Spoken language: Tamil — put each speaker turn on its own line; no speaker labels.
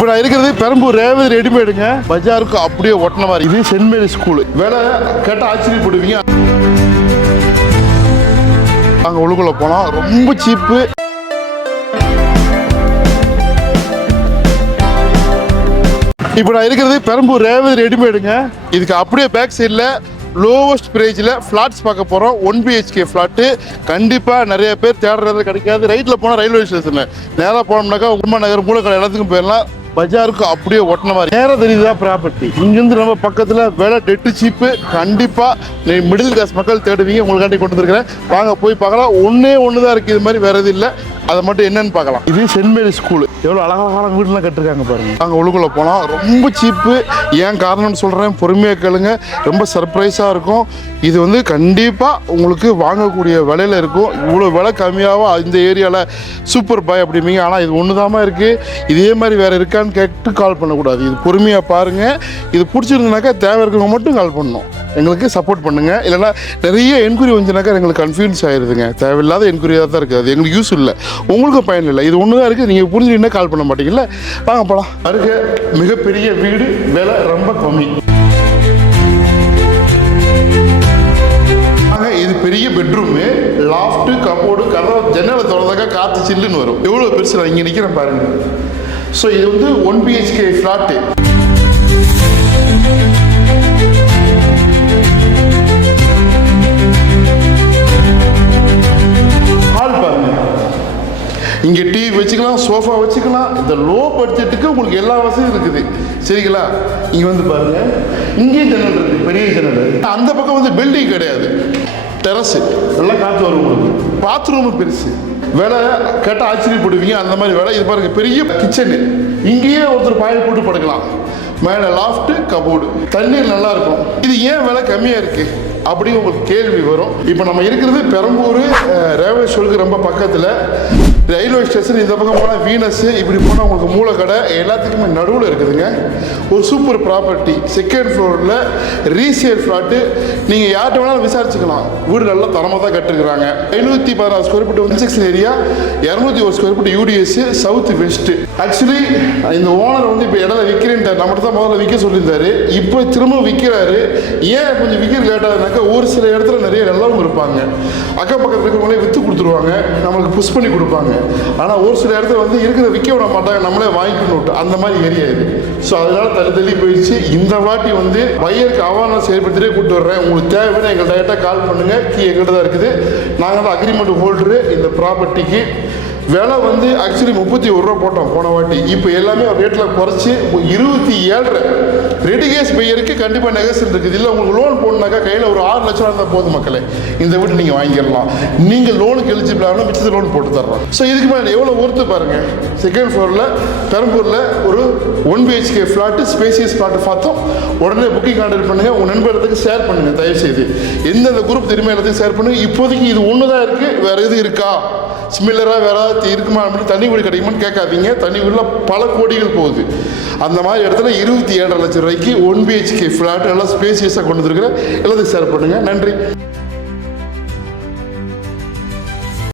இப்போ நான் இருக்கிறது பெரம்பூர் ரேவதி ரெடிமேடுங்க. பஜாருக்கு அப்படியே ஒட்டின மாதிரி. இது சென்ட் மேரி ஸ்கூலு. வேலை கேட்டால் ஆச்சரியப்படுவீங்க. நாங்கள் உள்ளுக்குள்ள போனால் ரொம்ப சீப்பு. இப்போ நான் இருக்கிறது பெரம்பூர் ரேவதி ரெடிமேடுங்க. இதுக்கு அப்படியே பேக் சைடில் லோவஸ்ட் ப்ரைஸில் ஃப்ளாட்ஸ் பார்க்க போகிறோம் ஒன் பிஹெச்கே ஃப்ளாட்டு கண்டிப்பாக நிறைய பேர் தேடுறது கிடைக்காது. ரைட்டில் போனால் ரயில்வே ஸ்டேஷனில் நேராக போனோம்னாக்கா உமா நகர் மூலக்கடை எல்லாத்துக்கும் போயிடலாம். பஜாருக்கு அப்படியே ஒட்டின மாதிரி. நேரம் தெரியுதா ப்ராப்பர்ட்டி இங்கிருந்து நம்ம பக்கத்தில் விலை டெட்டு சீப்பு கண்டிப்பாக நீ மிடில் கிளாஸ் மக்கள் தேடுவீங்க உங்களுக்காண்டி கொண்டு வந்துருக்கிறேன். வாங்க போய் பார்க்கலாம். ஒன்றே ஒன்று தான் இருக்குது இது மாதிரி வேறு எதுவும் இல்லை. அதை மட்டும் என்னன்னு பார்க்கலாம். இது சென்ட் மேரி ஸ்கூல். எவ்வளோ அழகான வீடுலாம் கட்டிருக்காங்க பாருங்க. அங்கே உள்ளுக்குள்ள போனால் ரொம்ப சீப்பு ஏன் காரணம்னு சொல்கிறேன் பொறுமையாக கேளுங்க. ரொம்ப சர்ப்ரைஸாக இருக்கும். இது வந்து கண்டிப்பாக உங்களுக்கு வாங்கக்கூடிய விலையில இருக்கும். இவ்வளோ விலை கம்மியாகவும் இந்த ஏரியாவில் சூப்பர் பாய் அப்படிம்பீங்க. ஆனால் இது ஒன்று தாமா இருக்குது இதே மாதிரி வேறு இருக்கான்னு கேட்டு கால் பண்ணக்கூடாது. இது பொறுமையாக பாருங்கள் இது பிடிச்சிருந்தனாக்கா தேவை இருக்கவங்க மட்டும் கால் பண்ணணும். எங்களுக்கு சப்போர்ட் பண்ணுங்க. இல்லைன்னா நிறைய என்கொயரி வந்துச்சுனாக்கா எங்களுக்கு கன்ஃபியூன்ஸ் ஆயிருதுங்க. தேவையில்லாத என்கொயரியாக தான் இருக்குது. அது எங்களுக்கு யூஸ் இல்லை. உங்களுக்கும் பயன் இல்லை. இது ஒன்று தான் இருக்குது நீங்கள் புரிஞ்சுக்கிட்டே கால் பண்ண மாட்டீங்கல்ல? வாங்க போகலாம் அருக மிகப்பெரிய வீடு. விலை ரொம்ப கம்மி. ஆக இது பெரிய பெட்ரூமு லாஃப்ட்டு கபோர்டு கதவை ஜன்னலை திறந்தாக்கா காற்று சில்லுன்னு வரும். எவ்வளோ பெருசு? நான் இங்கே நிற்கிறேன் பாருங்க. ஸோ இது வந்து ஒன் பிஹெச்கே ஃப்ளாட்டு இங்கே டிவி வச்சுக்கலாம் சோஃபா வச்சுக்கலாம். இந்த லோ பட்ஜெட்டுக்கு உங்களுக்கு எல்லா வசதியும் இருக்குது. சரிங்களா? இங்கே வந்து பாருங்க. இங்கேயும் ஜன்னல் இருக்குது பெரிய ஜன்னல் அந்த பக்கம் வந்து பில்டிங் கிடையாது. டெரஸு நல்லா காற்று வரும் உங்களுக்கு. பாத்ரூமு பெருசு. வேலை கேட்டால் ஆச்சரியப்படுவீங்க. அந்த மாதிரி வேலை. இது பாருங்க பெரிய கிச்சனு இங்கேயே ஒருத்தர் பாயில் போட்டு படுக்கலாம். மேலே லாஃப்ட்டு கபோர்டு தண்ணீர் நல்லா இருக்கும். இது ஏன் விலை கம்மியாக இருக்குது அப்படின்னு உங்களுக்கு கேள்வி வரும். இப்போ நம்ம இருக்கிறது பெரம்பூர் ரயில்வே ஸ்டேஷனுக்கு ரொம்ப பக்கத்தில். ரயில்வே ஸ்டேஷன் இந்த பக்கம் போனால் வீனஸ் இப்படி போனால் உங்களுக்கு மூலக்கடை எல்லாத்துக்குமே நடுவில் இருக்குதுங்க. ஒரு சூப்பர் ப்ராப்பர்ட்டி செகண்ட் ஃப்ளோரில் ரீசேல் ஃப்ளாட்டு நீங்கள் யார்கிட்ட வேணாலும் விசாரிச்சுக்கலாம். வீடு நல்லா தரமாக தான் கட்டிருக்கிறாங்க. ஐநூற்றி பதினாறு ஸ்கொயர் ஃபீட் வந்து செக்ஷன் ஏரியா இரநூத்தி ஒரு square feet UDS south west actually இந்த ஓனர் வந்து இப்போ இடம் விற்கிறேன்ட்டார் நம்மகிட்ட தான் முதல்ல விற்க சொல்லியிருந்தாரு. இப்போ திரும்ப விற்கிறாரு ஏன் கொஞ்சம் விற்கிற லேட்டாக ஆகுதுனாக்கா ஒரு சில இடத்துல நிறைய நல்லவங்க இருப்பாங்க. அக்கம் பக்கத்தில் இருக்கிறவங்களே விற்று கொடுத்துருவாங்க. நம்மளுக்கு புஷ் பண்ணி கொடுப்பாங்க. ஆனால் ஒரு சில இடத்துல வந்து இருக்கிறத விற்க விட மாட்டாங்க. நம்மளே வாங்கிக்கணும் அந்த மாதிரி ஏரியா இது. ஸோ அதனால தள்ளி தள்ளி போயிடுச்சு. இந்த வாட்டி வந்து பையருக்கு அவார்னஸ் செயல்படுத்திட்டே கூப்பிட்டு வர்றேன். உங்களுக்கு தேவைன்னு எங்கள் டேரெக்டாக கால் பண்ணுங்கள் கீ எங்கள்கிட்ட தான் இருக்குது. நாங்கள் தான் அக்ரிமெண்ட் ஹோல்டரு இந்த ப்ராப்பர்ட்டிக்கு விலை வந்து ஆக்சுவலி முப்பத்தி ஒரு ரூபா போட்டோம் போன வாட்டி. இப்போ எல்லாமே ரேட்டில் குறைச்சி இருபத்தி ஏழரை. ரெடி கேஸ் பையருக்கு கண்டிப்பாக நெகசல் இருக்குது. இல்லை உங்களுக்கு லோன் போடணுனாக்கா கையில் ஒரு ஆறு லட்சம் இருந்தால் போதும் மக்களே. இந்த வீட்டு நீங்கள் வாங்கிடலாம். நீங்கள் லோனுக்கு எலிஜிபிள் ஆனால் மிச்சத்தை லோன் போட்டு தர்றோம் ஸோ இதுக்கு மேலே எவ்வளோ ஒர்த்து பாருங்கள் செகண்ட் ஃப்ளோரில் பெரம்பூரில் ஒரு one BHK flat spacious flat பார்த்தோம். உடனே புக்கிங் ஆர்டர் பண்ணுங்கள் உங்கள் நண்பர்களுக்கு ஷேர் பண்ணுங்கள் தயவுசெய்து. எந்தெந்த குரூப் திரும்ப எல்லாத்தையும் ஷேர் பண்ணுங்கள் இப்போதைக்கு இது ஒன்று தான் இருக்குது வேறு எது இருக்கா? சிமிலராக வேற ஏதாவது இருக்குமா அப்படின்னு தண்ணி வீடு கிடைக்குமான்னு கேட்காதீங்க. தண்ணி வீட்டில் பல கோடிகள் போகுது. அந்த மாதிரி இடத்துல இருபத்தி ஏழரை லட்சம் ரூபாய்க்கு ஒன் பிஹெச்கே ஃப்ளாட் நல்லா ஸ்பேசியஸாக கொண்டு வந்துருக்குறேன் எல்லாத்தையும் ஷேர் பண்ணுங்கள் நன்றி.